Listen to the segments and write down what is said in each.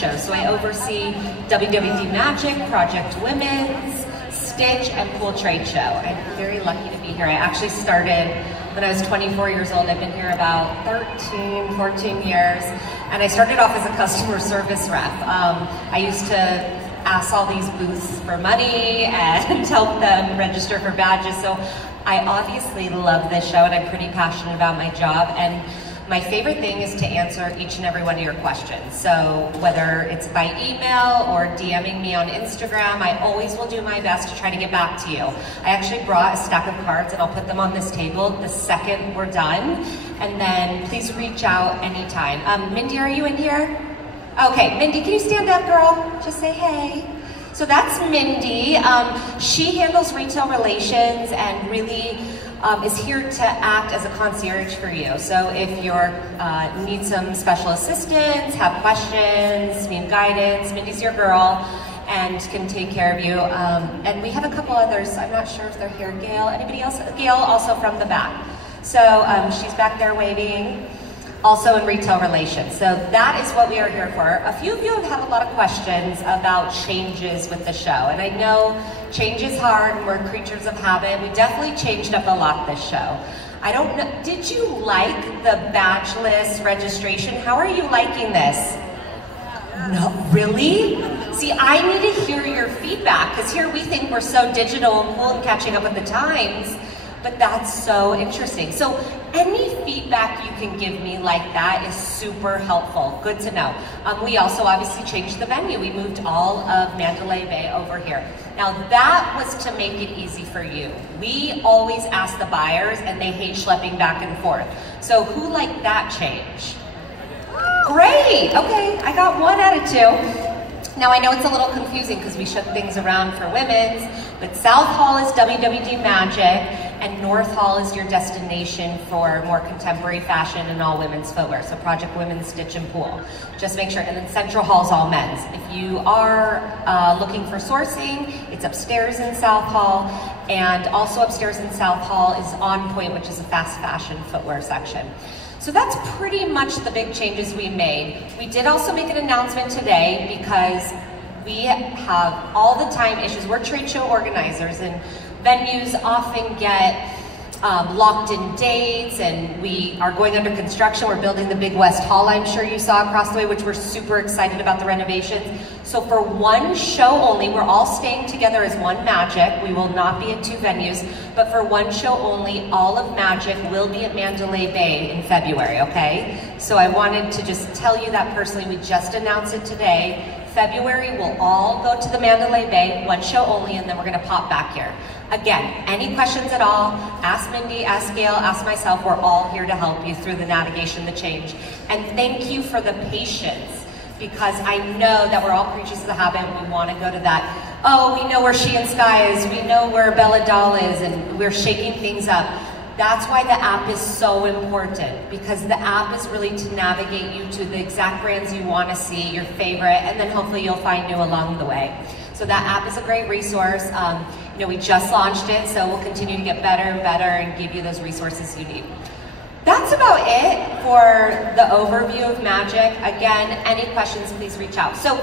So I oversee WWD Magic, Project Women's, Stitch, and Pool Trade Show. I'm very lucky to be here. I actually started when I was 24 years old. I've been here about 14 years. And I started off as a customer service rep. I used to ask all these booths for money and help them register for badges. So I obviously love this show and I'm pretty passionate about my job. And my favorite thing is to answer each and every one of your questions. So whether it's by email or DMing me on Instagram, I always will do my best to try to get back to you. I actually brought a stack of cards and I'll put them on this table the second we're done. And then please reach out anytime. Mindy, are you in here? Okay, Mindy, can you stand up, girl? Just say hey. So that's Mindy. She handles retail relations and really is here to act as a concierge for you. So if you need some special assistance, have questions, need guidance, Mindy's your girl and can take care of you. And we have a couple others. I'm not sure if they're here. Gail, anybody else? Gail also from the back. So she's back there waiting. Also in retail relations. So that is what we are here for. A few of you have had a lot of questions about changes with the show. And I know change is hard and we're creatures of habit. We definitely changed up a lot this show. I don't know, did you like the badgeless registration? How are you liking this? No, really? See, I need to hear your feedback because here we think we're so digital and cool and catching up with the times. But that's so interesting. So any feedback you can give me like that is super helpful. Good to know. We also obviously changed the venue. We moved all of Mandalay Bay over here. Now that was to make it easy for you. We always ask the buyers and they hate schlepping back and forth. So who liked that change? Great, okay, I got 1 out of 2. Now I know it's a little confusing because we shook things around for women's, but South Hall is WWD Magic, and North Hall is your destination for more contemporary fashion and all women's footwear. So Project Women's, Stitch, and Pool. Just make sure. And then Central Hall is all men's. If you are looking for sourcing, it's upstairs in South Hall. And also upstairs in South Hall is On Point, which is a fast fashion footwear section. So that's pretty much the big changes we made. We did also make an announcement today because we have all the time issues. We're trade show organizers and venues often get locked in dates and we are going under construction. We're building the Big West Hall, I'm sure you saw across the way, which we're super excited about the renovations. So for one show only, we're all staying together as one Magic. We will not be in 2 venues, but for one show only, all of Magic will be at Mandalay Bay in February, okay? So I wanted to just tell you that personally. We just announced it today. February, we'll all go to the Mandalay Bay, one show only, and then we're gonna pop back here. Again, any questions at all, ask Mindy, ask Gail, ask myself. We're all here to help you through the navigation, the change. And thank you for the patience, because I know that we're all creatures of the habit and we wanna go to that, oh, we know where She and Sky is, we know where Bella Doll is, and we're shaking things up. That's why the app is so important, because the app is really to navigate you to the exact brands you want to see, your favorite, and then hopefully you'll find new along the way. So that app is a great resource. You know, we just launched it, so we'll continue to get better and better and give you those resources you need. That's about it for the overview of Magic. Again, any questions, please reach out. So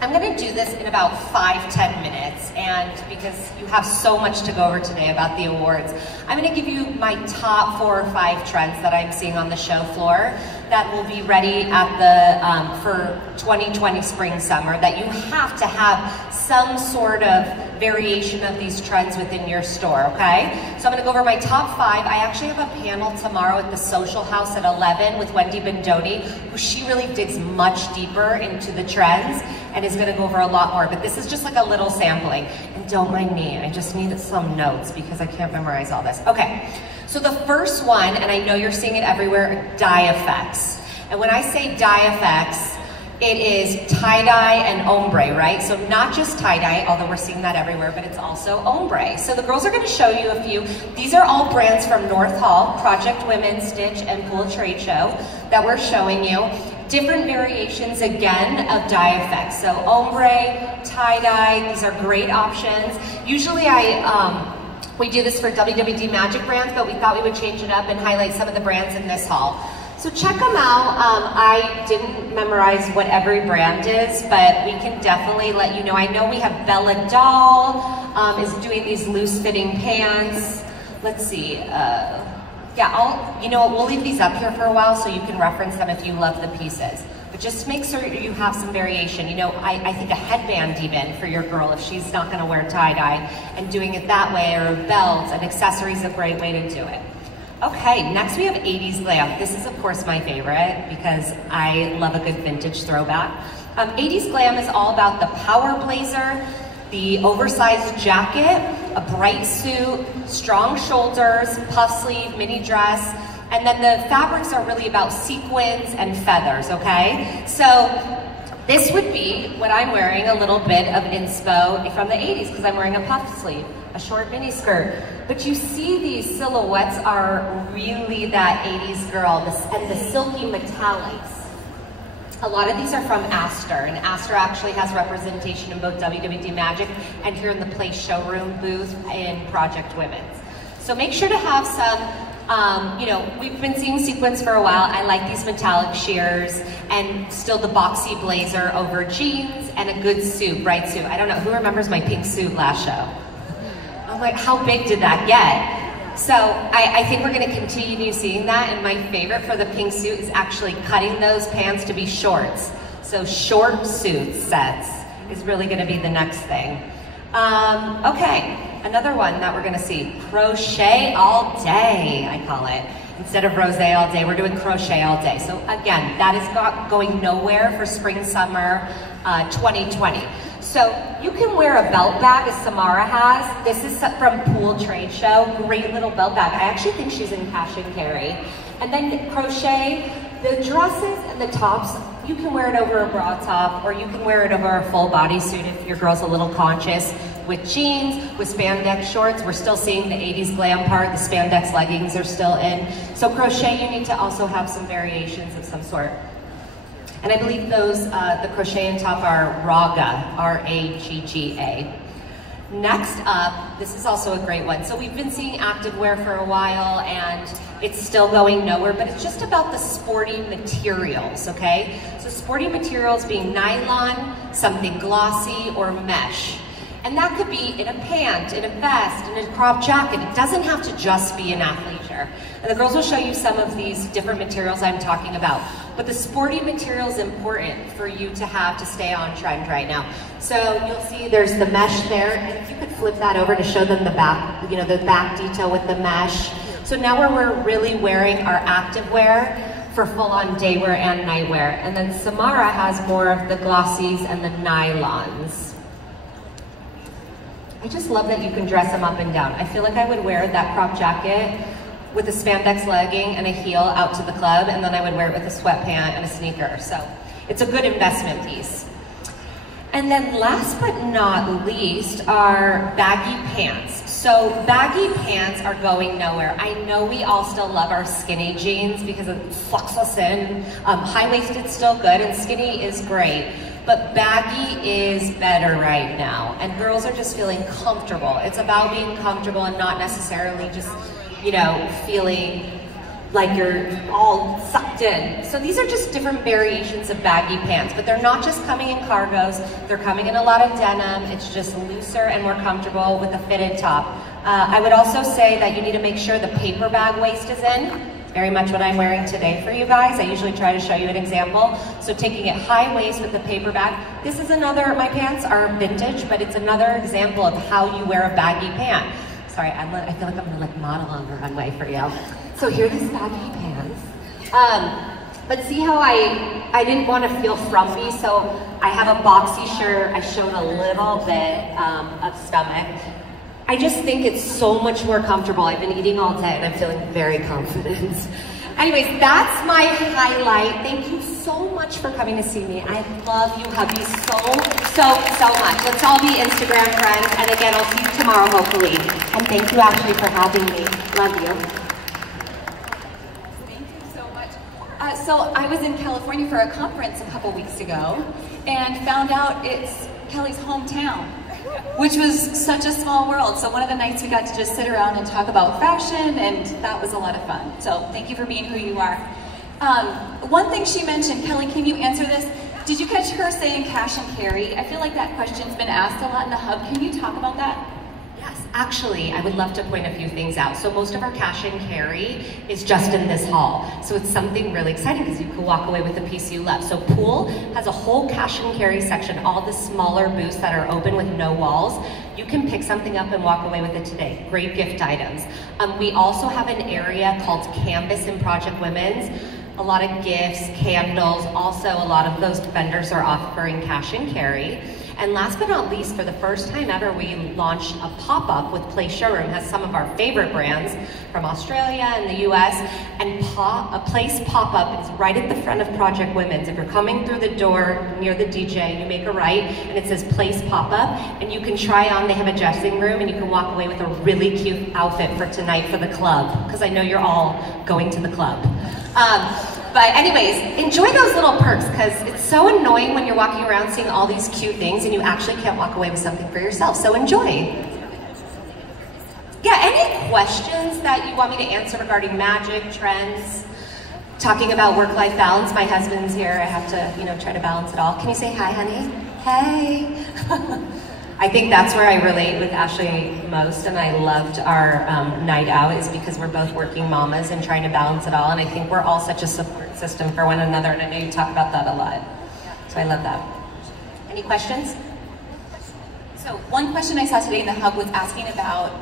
I'm gonna do this in about 5-10 minutes, and because you have so much to go over today about the awards, I'm gonna give you my top 4 or 5 trends that I'm seeing on the show floor that will be ready at the for 2020 spring summer, that you have to have some sort of variation of these trends within your store, okay? So I'm gonna go over my top 5. I actually have a panel tomorrow at the Social House at 11 with Wendy Bendodi, who she really digs much deeper into the trends and is gonna go over a lot more, but this is just like a little sampling. And don't mind me, I just need some notes because I can't memorize all this. Okay, so the first one, and I know you're seeing it everywhere, dye effects. And when I say dye effects, it is tie-dye and ombre, right? So not just tie-dye, although we're seeing that everywhere, but it's also ombre. So the girls are gonna show you a few. These are all brands from North Hall, Project Women, Stitch, and Pool Trade Show that we're showing you. Different variations, again, of dye effects. So ombre, tie-dye, these are great options. Usually we do this for WWD Magic brands, but we thought we would change it up and highlight some of the brands in this haul. So check them out. I didn't memorize what every brand is, but we can definitely let you know. I know we have Bella Doll is doing these loose-fitting pants. Let's see. Yeah, you know what, we'll leave these up here for a while so you can reference them if you love the pieces. But just make sure you have some variation. You know, I think a headband even for your girl if she's not gonna wear tie-dye, and doing it that way, or a belt, an accessory is a great way to do it. Okay, next we have 80s glam. This is of course my favorite because I love a good vintage throwback. 80s glam is all about the power blazer, the oversized jacket, a bright suit, strong shoulders, puff sleeve, mini dress, and then the fabrics are really about sequins and feathers, okay? So this would be what I'm wearing, a little bit of inspo from the 80s because I'm wearing a puff sleeve, a short mini skirt. But you see these silhouettes are really that 80s girl, and the silky metallics. A lot of these are from Aster, and Aster actually has representation in both WWD Magic and here in the Place showroom booth in Project Women's. So make sure to have some, you know, we've been seeing sequins for a while. I like these metallic sheers and still the boxy blazer over jeans and a good suit, bright suit. I don't know, who remembers my pink suit last show? I'm like, how big did that get? So I think we're gonna continue seeing that, and my favorite for the pink suit is actually cutting those pants to be shorts. So short suit sets is really gonna be the next thing. Okay, another one that we're gonna see, crochet all day, I call it. Instead of rosé all day, we're doing crochet all day. So again, that is not going nowhere for spring, summer 2020. So you can wear a belt bag as Samara has. This is from Pool Trade Show. Great little belt bag. I actually think she's in cash and carry. And then crochet, the dresses and the tops, you can wear it over a bra top or you can wear it over a full bodysuit if your girl's a little conscious. With jeans, with spandex shorts, we're still seeing the 80s glam part. The spandex leggings are still in. So crochet, you need to also have some variations of some sort. And I believe those, the crochet and top are Raga, R-A-G-G-A. Next up, this is also a great one. So we've been seeing activewear for a while and it's still going nowhere, but it's just about the sporty materials, okay? So sporty materials being nylon, something glossy, or mesh. And that could be in a pant, in a vest, in a crop jacket. It doesn't have to just be an athleisure. And the girls will show you some of these different materials I'm talking about. But the sporty material is important for you to have to stay on trend right now. So you'll see there's the mesh there, and if you could flip that over to show them the back, you know, the back detail with the mesh. So now we're really wearing our activewear for full-on daywear and nightwear. And then Samara has more of the glossies and the nylons. I just love that you can dress them up and down. I feel like I would wear that crop jacket with a spandex legging and a heel out to the club, and then I would wear it with a sweatpant and a sneaker. So it's a good investment piece. And then last but not least are baggy pants. So baggy pants are going nowhere. I know we all still love our skinny jeans because it sucks us in. High-waisted's still good and skinny is great. But baggy is better right now, and girls are just feeling comfortable. It's about being comfortable and not necessarily just, you know, feeling like you're all sucked in. So these are just different variations of baggy pants, but they're not just coming in cargos, they're coming in a lot of denim. It's just looser and more comfortable with a fitted top. I would also say that you need to make sure the paper bag waist is in. Very much what I'm wearing today for you guys. I usually try to show you an example. So taking it high waist with the paper bag. This is another, my pants are vintage, but it's another example of how you wear a baggy pant. Sorry, I feel like I'm gonna like model on the runway for you. So here are these baggy pants. But see how I didn't want to feel frumpy, so I have a boxy shirt. I showed a little bit of stomach. I just think it's so much more comfortable. I've been eating all day and I'm feeling very confident. Anyways, that's my highlight. Thank you so much for coming to see me. I love you, hubby, so much. Let's all be Instagram friends. And again, I'll see you tomorrow, hopefully. And thank you actually for having me. Love you. Thank you so much. So I was in California for a conference a couple weeks ago and found out it's Kelly's hometown, which was such a small world. So one of the nights we got to just sit around and talk about fashion, and that was a lot of fun. So thank you for being who you are. One thing she mentioned, Kelly, can you answer this? Did you catch her saying cash and carry? I feel like that question's been asked a lot in the hub. Can you talk about that? Yes, actually, I would love to point a few things out. So most of our cash and carry is just in this hall. So it's something really exciting because you can walk away with a piece you love. So pool has a whole cash and carry section, all the smaller booths that are open with no walls. You can pick something up and walk away with it today. Great gift items. We also have an area called Canvas in Project Women's. A lot of gifts, candles, also a lot of those vendors are offering cash and carry. And last but not least, for the first time ever, we launched a pop-up with Place Showroom. Has some of our favorite brands from Australia and the US. And a Place pop-up is right at the front of Project Women's. If you're coming through the door near the DJ, you make a right, and it says Place pop-up, and you can try on. They have a dressing room, and you can walk away with a really cute outfit for tonight for the club, because I know you're all going to the club. But anyways, enjoy those little perks, because it's so annoying when you're walking around seeing all these cute things and you actually can't walk away with something for yourself, so enjoy. Yeah, any questions that you want me to answer regarding magic, trends, talking about work-life balance? My husband's here, I have to, try to balance it all. Can you say hi, honey? Hey. I think that's where I relate with Ashley most, and I loved our night out, is because we're both working mamas and trying to balance it all, and I think we're all such a support system for one another, and I know you talk about that a lot. So I love that. Any questions? So one question I saw today in the hub was asking about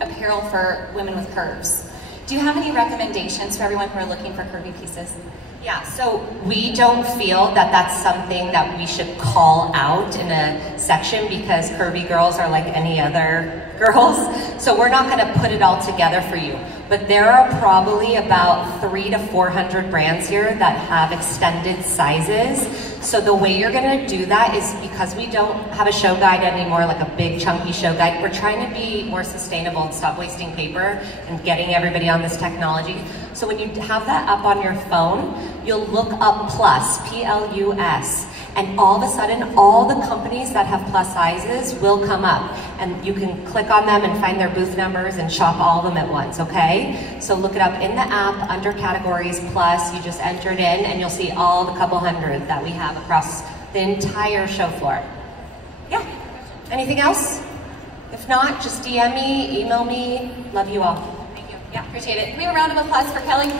apparel for women with curves. Do you have any recommendations for everyone who are looking for curvy pieces? Yeah, so we don't feel that that's something that we should call out in a section, because curvy girls are like any other girls. So we're not gonna put it all together for you. But there are probably about 300 to 400 brands here that have extended sizes. So the way you're gonna do that is, because we don't have a show guide anymore, like a big chunky show guide, we're trying to be more sustainable and stop wasting paper and getting everybody on this technology. So when you have that up on your phone, you'll look up plus, P-L-U-S, and all of a sudden, all the companies that have plus sizes will come up, and you can click on them and find their booth numbers and shop all of them at once, okay? So look it up in the app under categories plus, you just enter it in, and you'll see all the couple hundred that we have across the entire show floor. Yeah, anything else? If not, just DM me, email me, love you all. Yeah, appreciate it. Can we have a round of applause for Kelly?